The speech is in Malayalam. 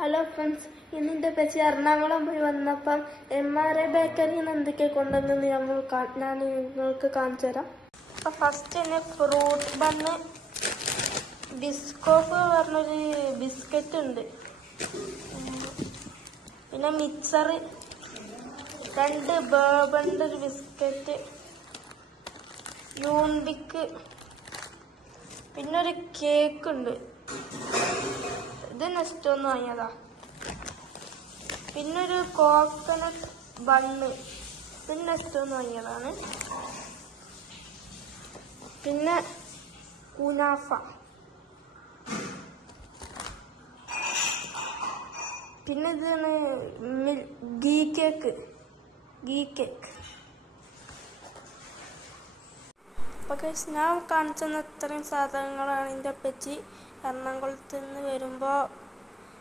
ഹലോ ഫ്രണ്ട്സ്, ഇന്നിൻ്റെ പറ്റി എറണാകുളം പോയി വന്നപ്പം MRA ബേക്കറിയിൽ നിന്ന് എന്തൊക്കെ കൊണ്ടുവന്നെന്ന് ഞാൻ നിങ്ങൾക്ക് കാണിച്ചു തരാം. അപ്പം ഫസ്റ്റ് തന്നെ ഫ്രൂട്ട് ബണ്ണ്, ബിസ്കോഫ് പറഞ്ഞൊരു ബിസ്ക്കറ്റ് ഉണ്ട്, പിന്നെ മിക്സർ, 2 ബേബണിൻ്റെ ഒരു ബിസ്ക്കറ്റ്, യൂൺബിക്ക്, പിന്നെ ഒരു കേക്ക് ഉണ്ട്. ഇത് നെക്സ്റ്റ് ഒന്ന് വാങ്ങിയതാ. പിന്നെ ഒരു കോക്കനട്ട് ബണ്ണ്, ഇത് നെക്സ്റ്റ് ഒന്ന് വാങ്ങിയതാണ്. പിന്നെ കുനാഫ, പിന്നെ ഇതാണ് ഗീ കേക്ക്. അപ്പോൾ ഞാൻ കാണിച്ചെന്ന ഇത്രയും സാധനങ്ങളാണ് ഇതിൻ്റെ പറ്റി. എറണാകുളത്ത് നിന്ന് വരുമ്പോൾ